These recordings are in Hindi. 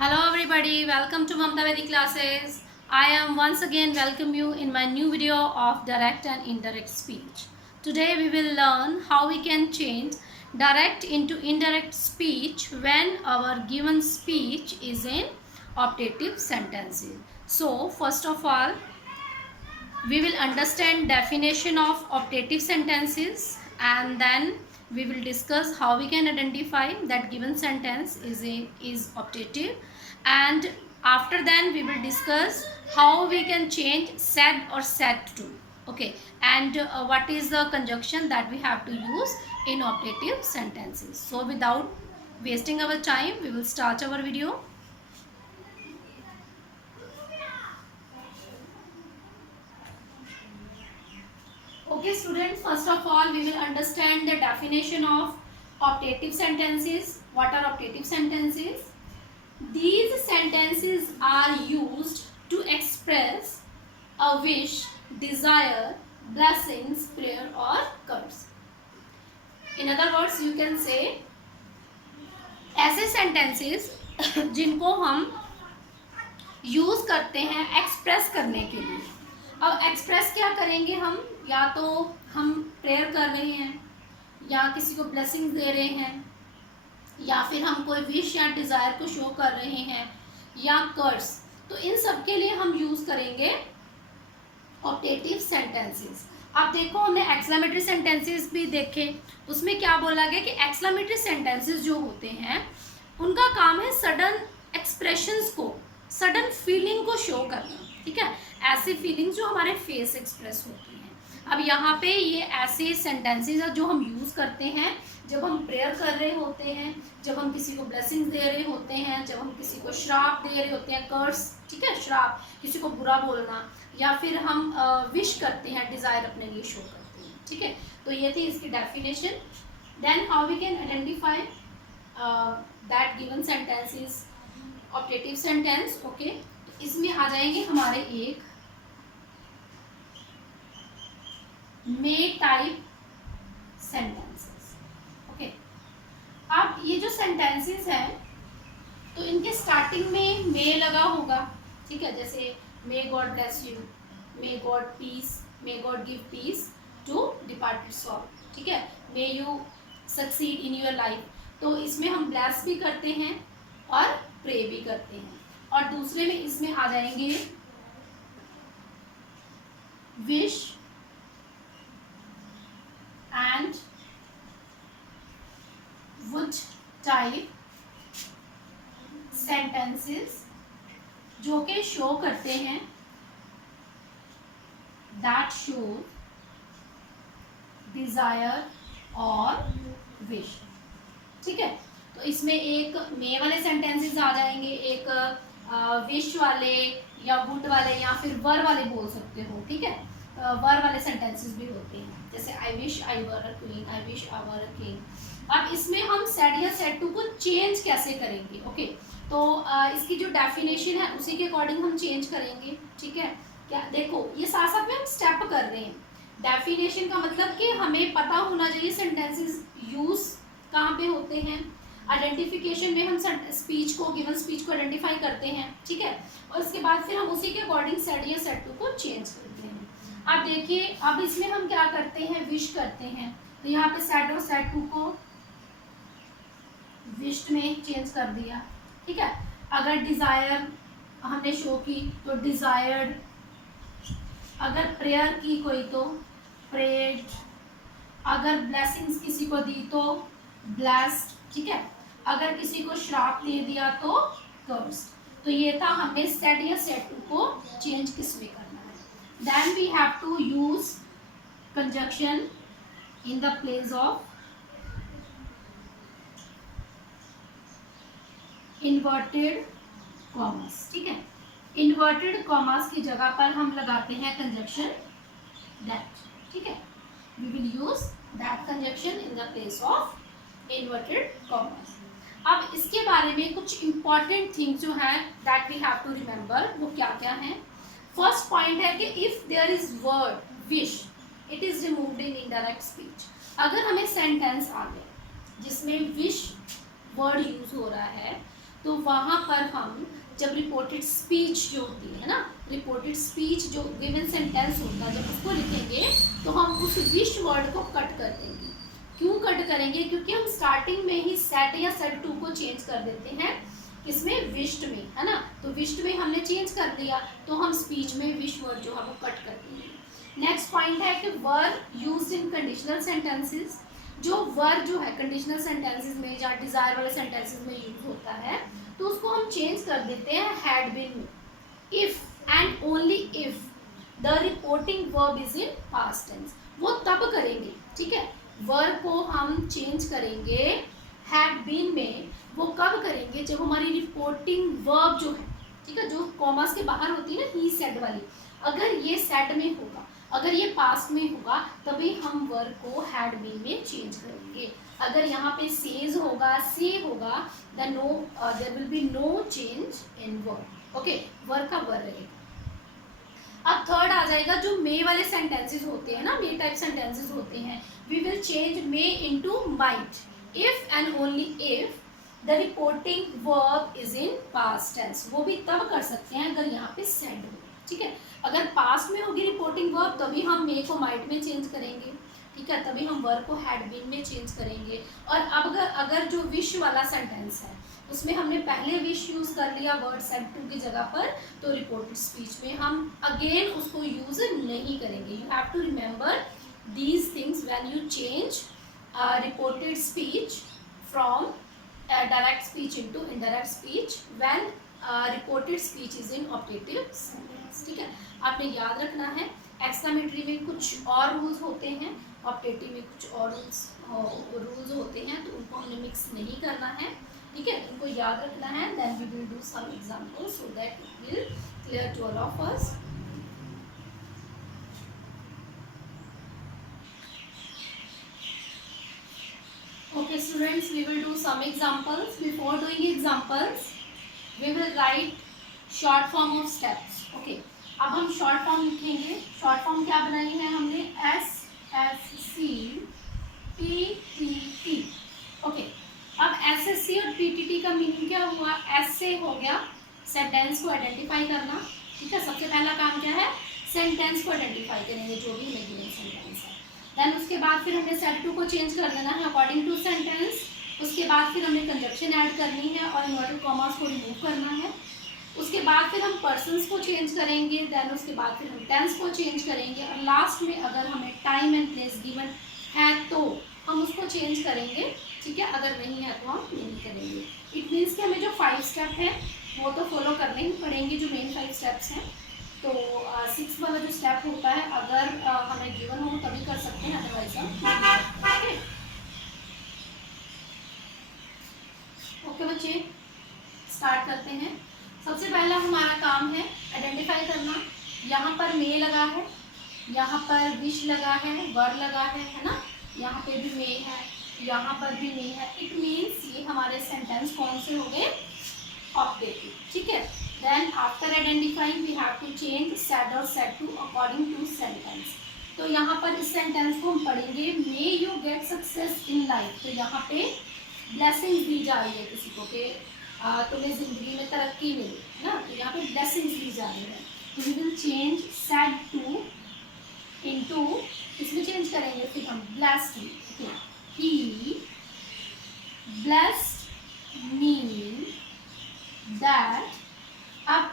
Hello everybody, welcome to Mamta Vedic classes. I am once again welcome you in my new video of direct and indirect speech. Today we will learn how we can change direct into indirect speech when our given speech is in optative sentences. So first of all, we will understand definition of optative sentences and then we will discuss how we can identify that given sentence is optative, and after then we will discuss how we can change said or said to. Okay, and what is the conjunction that we have to use in optative sentences. So without wasting our time, we will start our video. Okay students, first of all we will understand the definition of optative sentences. What are optative sentences? These sentences are used to express a wish, desire, blessings, prayer or curse. In other words you can say ऐसे sentences जिनको हम यूज करते हैं एक्सप्रेस करने के लिए. अब एक्सप्रेस क्या करेंगे हम? या तो हम प्रेयर कर रहे हैं, या किसी को ब्लेसिंग्स दे रहे हैं, या फिर हम कोई विश या डिज़ायर को शो कर रहे हैं, या कर्स. तो इन सब के लिए हम यूज़ करेंगे ऑप्टेटिव सेंटेंसेस. अब देखो हमने एक्सक्लेमेटरी सेंटेंसेस भी देखे, उसमें क्या बोला गया कि एक्सक्लेमेटरी सेंटेंसेस जो होते हैं उनका काम है सडन एक्सप्रेशंस को, सडन फीलिंग को शो करना. ठीक है, ऐसी फीलिंग्स जो हमारे फेस एक्सप्रेस होती हैं. अब यहाँ पे ये ऐसे सेंटेंसेस हैं जो हम यूज़ करते हैं जब हम प्रेयर कर रहे होते हैं, जब हम किसी को ब्लेसिंग्स दे रहे होते हैं, जब हम किसी को श्राप दे रहे होते हैं, कर्स. ठीक है, श्राप, किसी को बुरा बोलना, या फिर हम विश करते हैं, डिज़ायर अपने लिए शो करते हैं. ठीक है, तो ये थी इसकी definition. Then how we can identify that given sentence is optative sentence. Okay, तो इसमें आ जाएंगे हमारे एक मे टाइप सेंटेंसेस. ओके, अब ये जो सेंटेंसेस हैं तो इनके स्टार्टिंग में मे लगा होगा. ठीक है, जैसे may God bless you, may God peace, may God give peace to departed soul. ठीक है, may you succeed in your life. तो इसमें हम ब्लेस भी करते हैं और प्रे भी करते हैं. और दूसरे में इसमें आ जाएंगे wish and would type sentences जो कि शो करते हैं दैट शो डिजायर और विश. ठीक है, तो इसमें एक मे वाले सेंटेंसेस आ जाएंगे, एक विश वाले या वुड वाले या फिर वर वाले बोल सकते हो. ठीक है, वर वाले सेंटेंसेस भी होते हैं, जैसे I wish I were a queen, I wish I were a king. अब इसमें हम सेड या सेड टू को चेंज कैसे करेंगे? ओके, तो इसकी जो डेफिनेशन है उसी के अकॉर्डिंग हम चेंज करेंगे. ठीक है, क्या देखो ये साथ साथ में हम स्टेप कर रहे हैं. डेफिनेशन का मतलब कि हमें पता होना चाहिए सेंटेंसेस यूज कहाँ पे होते हैं. आइडेंटिफिकेशन में हम स्पीच को, गिवन स्पीच को आइडेंटिफाई करते हैं. ठीक है, और उसके बाद फिर हम उसी के अकॉर्डिंग सेड या सेड टू को चेंज करते हैं. अब देखिए, अब इसमें हम क्या करते हैं, विश करते हैं. तो यहाँ पे सेड और सेड टू को विश्ड में चेंज कर दिया. ठीक है, अगर डिज़ायर हमने शो की तो डिज़ायर्ड, अगर प्रेयर की कोई तो प्रेड, अगर ब्लेसिंग्स किसी को दी तो ब्लेस्ड. ठीक है, अगर किसी को श्राप दे दिया तो कर्स. तो ये था, हमने सेड या सेड टू को चेंज किस में करना है. Then we have to use conjunction in the place of inverted commas. ठीक है, इन्वर्टेड कॉमास की जगह पर हम लगाते हैं कंजक्शन दैट. ठीक है, we will use that conjunction in the place of inverted commas. अब इसके बारे में कुछ इंपॉर्टेंट थिंग्स जो हैं that we have to remember, वो क्या क्या हैं. फर्स्ट पॉइंट है कि if there is word wish, it is removed in indirect speech. अगर हमें सेंटेंस आ गया जिसमें विश वर्ड यूज हो रहा है तो वहाँ पर हम जब रिपोर्टेड स्पीच जो होती है ना, रिपोर्टेड स्पीच जो गिवन सेंटेंस होता है, जब उसको लिखेंगे तो हम उस विश वर्ड को कट कर देंगे। क्यों कट करेंगे? क्योंकि हम स्टार्टिंग में ही सेट या सेट टू को चेंज कर देते हैं, किसमें? विश्ड में, है ना। तो विश्ड में हमने चेंज कर दिया, तो हम स्पीच में विश वर्ड जो है वो कट कर देंगे। नेक्स्ट पॉइंट है कि verb used in conditional sentences. जो वर्ब जो है कंडीशनल सेंटेंसेस में या डिजायर वाले सेंटेंसेस में यूज होता है, तो उसको हम चेंज कर देते हैं हैड बीन में। If and only if the reporting verb is in past tense, वो तब करेंगे, ठीक है। वर्ब को हम चेंज करेंगे हैड बीन में, वो कब करेंगे? जब हमारी रिपोर्टिंग वर्ब जो है, ठीक है, जो कॉमास के बाहर होती है ना, ही सेड वाली, अगर ये सेड में होगा, अगर ये पास्ट में होगा, तभी हम वर्ब को हैड बीन में चेंज करेंगे। अगर यहाँ पे सेज होगा, से होगा, then no, there will be no change in verb. Okay, verb का वर्ब रहेगा। अब थर्ड आ जाएगा, जो मे वाले सेंटेंसेस होते हैं ना, मे टाइप सेंटेंसेस होते हैं, we will change may into might if and only if the reporting verb is in past tense. वो भी तब कर सकते हैं अगर यहाँ पे सेड हो, ठीक है। अगर पास्ट में होगी रिपोर्टिंग वर्ब, तभी हम मे को माइट में चेंज करेंगे, ठीक है, तभी हम वर्ब को हैड बीन में चेंज करेंगे। और अब अगर जो विश वाला सेंटेंस है, उसमें हमने पहले विश यूज़ कर लिया वर्ड सेड टू की जगह पर, तो रिपोर्टेड स्पीच में हम अगेन उसको यूज़ नहीं करेंगे। You have to remember these things when you change reported speech from direct speech into indirect speech when reported speech is in optative sentence, ठीक है। आपने याद रखना है, एक्सक्लेमेटरी में कुछ और रूल्स होते हैं, ऑप्टेटिव में कुछ और रूल्स होते हैं, तो उनको हमने मिक्स नहीं करना है, ठीक है, इनको याद रखना है। Then we will do some examples so that it will clear to all of us. Okay students, we will do some examples. Before doing examples, we will write short form of steps. Okay, अब हम short form लिखेंगे। short form क्या बनाई है हमने? SSC, PTT। ओके, अब SSC और PTT का मीनिंग क्या हुआ? S से हो गया सेंटेंस को आइडेंटिफाई करना, ठीक है। सबसे पहला काम क्या है? सेंटेंस को आइडेंटिफाई करेंगे, जो भी गिवन सेंटेंस है। देन उसके बाद फिर हमने सेट टू को चेंज कर देना है अकॉर्डिंग टू सेंटेंस। उसके बाद फिर हमने कंजक्शन ऐड करनी है और इन्वर्टेड कॉमास को रिमूव करना है। उसके बाद फिर हम पर्सन्स को चेंज करेंगे। देन उसके बाद फिर हम टेंस को चेंज करेंगे और लास्ट में अगर हमें टाइम एंड प्लेस गिवन है तो हम उसको चेंज करेंगे, ठीक है। अगर नहीं है तो हम नहीं करेंगे। इट मीन्स कि हमें जो 5 स्टेप है वो तो फॉलो करने ही पड़ेंगे, जो मेन 5 स्टेप्स हैं। तो 6 वाला जो स्टेप होता है, अगर हमें गिवन हो तभी कर सकते हैं, अदरवाइज हम ओके बच्चे, स्टार्ट करते हैं। सबसे पहला हमारा काम है आइडेंटिफाई करना। यहाँ पर मे लगा है, यहाँ पर विश लगा है, वर लगा है ना, यहाँ पे भी मे है, यहाँ पर भी मे है। इट मीन्स ये हमारे सेंटेंस कौन से हो गए? ऑप्टेटिव, ठीक है। Then after identifying we have to change said और said to according to sentence। तो यहाँ पर इस सेंटेंस को हम पढ़ेंगे, May you get success in life। तो यहाँ पे blessings दी जा रही है किसी को कि तुम्हें जिंदगी में तरक्की मिले, है ना, तो यहाँ पे blessings दी जा रही है। तो we will change said to into, इसमें चेंज करेंगे फिर हम blessed। okay, he blessed me that। अब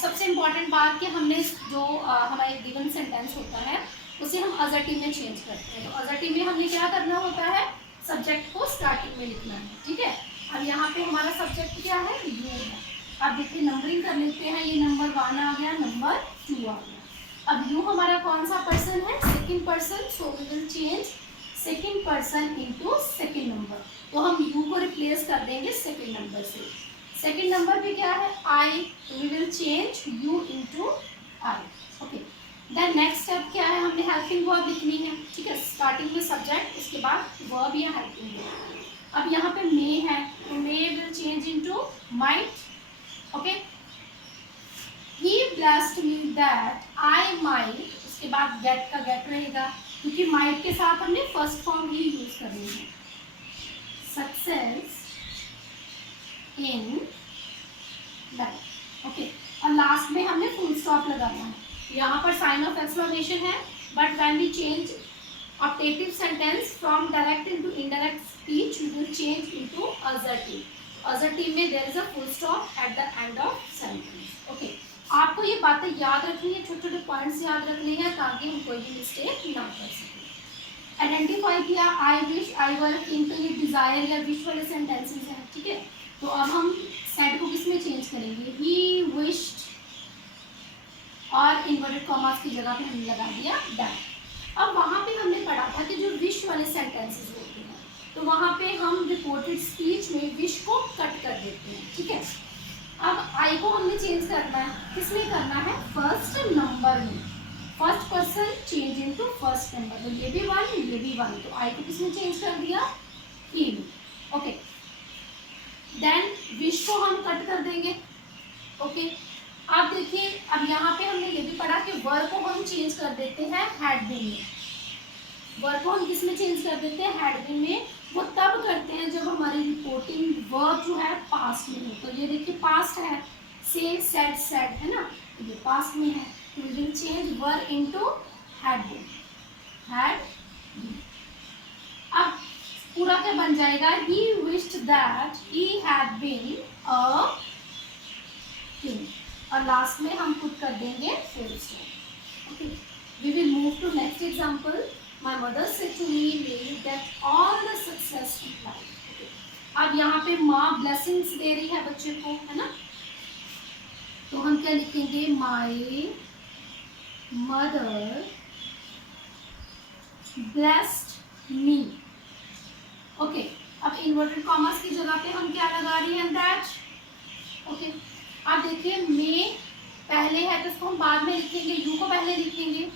सबसे इम्पॉर्टेंट बात कि हमने जो हमारे गिवन सेंटेंस होता है उसे हम अजर्टिव में चेंज करते हैं। तो अजर्टिव में हमने क्या करना होता है? सब्जेक्ट को स्टार्टिंग में लिखना है, ठीक है। अब यहाँ पे हमारा सब्जेक्ट क्या है? यू है। अब देखिए नंबरिंग कर लेते हैं, ये नंबर 1 आ गया, नंबर 2 आ गया। अब यू हमारा कौन सा पर्सन है? Second person. So we will change second person into second number. तो हम यू को रिप्लेस कर देंगे सेकेंड नंबर से। सेकेंड नंबर भी क्या है? आई। तो we will change you into I. Okay, then next step क्या है? हमने हेल्पिंग वर्ब लिखनी है, ठीक है। स्टार्टिंग में सब्जेक्ट, उसके बाद वर्ब या हेल्पिंग वर्ब। अब यहाँ पे मे है, तो may will change into might. Okay, he blessed me that I might, उसके बाद गेट का गेट रहेगा, क्योंकि माइट के साथ हमने फर्स्ट फॉर्म ही यूज करनी है। सक्सेस in स्टॉप लगाना है। यहाँ पर साइन ऑफ एक्सक्लेमेशन है, but when we change optative sentence from direct into indirect speech, we will change into assertive. Assertive में there is a full stop at the end of sentence. Okay, आपको ये बातें याद रखनी है, छोटे छोटे पॉइंट्स याद रखने हैं ताकि हम कोई भी मिस्टेक ना कर सकें। आइडेंटिफाई किया, आई विश, आई वर्क, इनके लिए डिजायर या विश वाले सेंटेंसेस हैं, ठीक है। तो अब हम सेड को किस में चेंज करेंगे, ही विश्ड, और इन्वर्टेड कॉमास की जगह पे हमने लगा दिया दैट। अब वहाँ पे हमने पढ़ा था कि जो विश वाले सेंटेंसेस होते हैं तो वहाँ पे हम रिपोर्टेड स्पीच में विश को कट कर देते हैं, ठीक है। अब आई को हमने चेंज करना है, किसमें करना है, फर्स्ट नंबर में, first person change into first number. तो ये भी वन, ये भी वन, तो आई को किसमें चेंज कर दिया, ही में। ओके, देन विश को हम कट कर देंगे। ओके, अब देखिए, अब यहाँ पे हमने ये भी पढ़ा कि वर्ब को हम चेंज कर देते हैं हैड बीन में। वर्ब को हम किस में चेंज कर देते हैं, हैड बीन में। वो तब करते हैं जब हमारी रिपोर्टिंग वर्ब जो है पास्ट में हो। तो ये देखिए पास्ट है, से, सेड, सेड है ना, ये पास्ट में है, तो we will change verb into had been, had been. अब पूरा क्या बन जाएगा, he wished that he had been a king, और लास्ट में हम पुट कर देंगे full stop. Okay, we will move to next example. My mother said to me, may you get all the success in life. अब यहाँ पे माँ ब्लेसिंग्स दे रही है बच्चे को, है ना, तो हम क्या लिखेंगे, my mother blessed me. Okay, अब इन्वर्टेड कॉमर्स की जगह पे हम क्या लगा रही हैं, दैट। ओके, अब देखिए मे पहले है तो इसको हम बाद में लिखेंगे, यू को पहले लिखेंगे,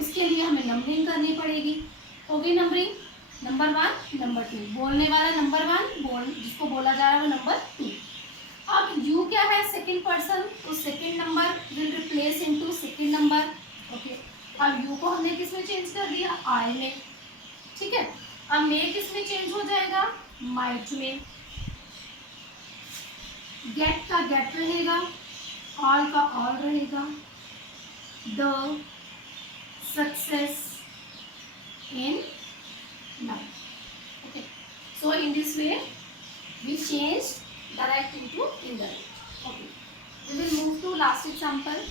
उसके लिए हमें नंबरिंग करनी पड़ेगी। हो गई नंबरिंग, नंबर 1, नंबर 2, बोलने वाला नंबर 1, जिसको बोला जा रहा है वो नंबर 2। अब यू क्या है, सेकंड पर्सन, तो second number will replace into second number. Okay, अब यू को हमने किस में चेंज कर दिया, आई में, ठीक है। अब मे किस में चेंज हो जाएगा, माइट में। गेट का गेट रहेगा, ऑल का ऑल रहेगा, the success in life. Okay, so in this way we change direct into indirect. Okay, we will move to last example.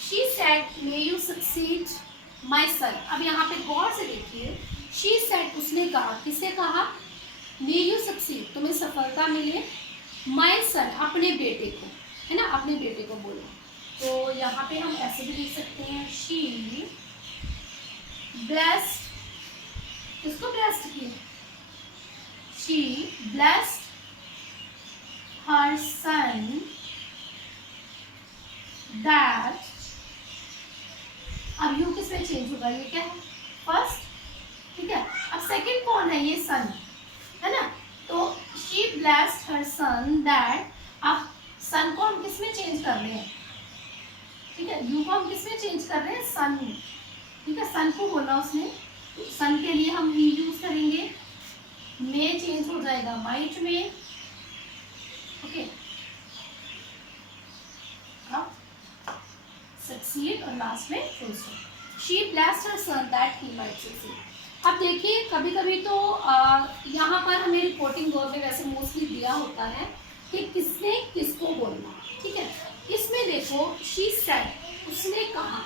She said, may you succeed my son. अब यहाँ पे गौर से देखिए, शी सेड उसने कहा, किसे कहा, मे यू सक्सीड, तुम्हें सफलता मिले, माय सन अपने बेटे को, है ना, अपने बेटे को बोला। तो यहाँ पे हम ऐसे भी लिख सकते हैं, शी ब्लेस्ड, किसको ब्लेस्ड किया, she blessed her son that. अब यू किस में चेंज होगा, ये क्या है, फर्स्ट, ठीक है। अब सेकंड कौन है, ये सन है ना, तो she blessed her son that. अब सन को हम किस में चेंज कर रहे हैं, ठीक है, यू को हम किस में चेंज कर रहे हैं, सन में, ठीक है, सन को बोला उसने, तो सन के लिए हम वी यूज करेंगे, मे चेंज हो जाएगा माइट में। ओके, अब सक्सीड और लास्ट में full stop. She blessed her son that he might succeed. अब देखिए, कभी कभी तो यहाँ पर हमें रिपोर्टिंग वर्ब में वैसे मोस्टली दिया होता है कि किसने किसको बोलना, ठीक है। इसमें देखो, शी सेड, उसने कहा,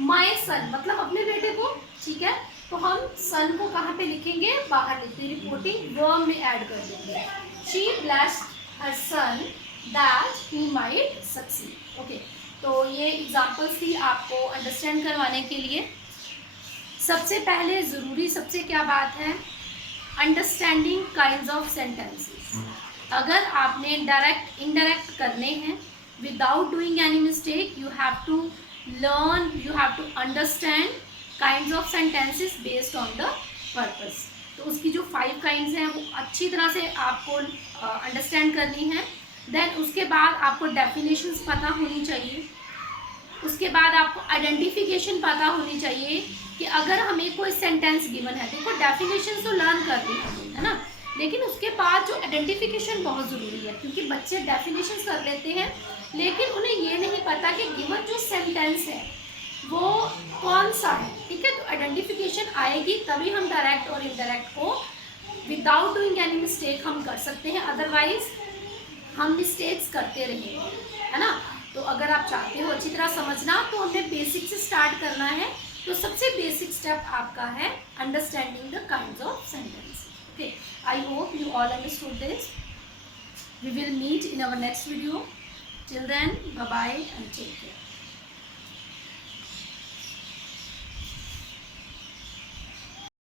माय सन मतलब अपने बेटे को, ठीक है, तो हम सन को कहाँ पे लिखेंगे, बाहर लिखते, रिपोर्टिंग वर्ब में ऐड कर देंगे, she blessed her son that he might succeed. Okay, तो ये एग्जांपल्स थी आपको अंडरस्टैंड करवाने के लिए। सबसे पहले ज़रूरी सबसे क्या बात है, अंडरस्टैंडिंग काइंड्स ऑफ सेंटेंसेस। अगर आपने डायरेक्ट इनडायरेक्ट करने हैं without doing any mistake, you have to learn, you have to understand kinds of sentences based on the purpose. तो उसकी जो 5 काइंड्स हैं वो अच्छी तरह से आपको अंडरस्टैंड करनी है। देन उसके बाद आपको डेफिनेशंस पता होनी चाहिए, उसके बाद आपको आइडेंटिफिकेशन पता होनी चाहिए कि अगर हमें कोई सेंटेंस गिवन है, देखो डेफिनेशन तो लर्न कर ली हमने, है ना, लेकिन उसके बाद जो आइडेंटिफिकेशन बहुत ज़रूरी है, क्योंकि बच्चे डेफिनेशंस कर लेते हैं लेकिन उन्हें ये नहीं पता कि गिवन जो सेंटेंस है वो कौन सा है। ठीक है, तो आइडेंटिफिकेशन आएगी तभी हम डायरेक्ट और इनडायरेक्ट को विदाउट डूइंग एनी मिस्टेक हम कर सकते हैं, अदरवाइज हम मिस्टेक्स करते रहेंगे, है ना। तो अगर आप चाहते हो अच्छी तरह समझना तो हमें बेसिक से स्टार्ट करना है। तो सबसे बेसिक स्टेप आपका है understanding the kinds of sentence. Okay, I hope you all understood this. We will meet in our next video. Till then, bye bye and take care.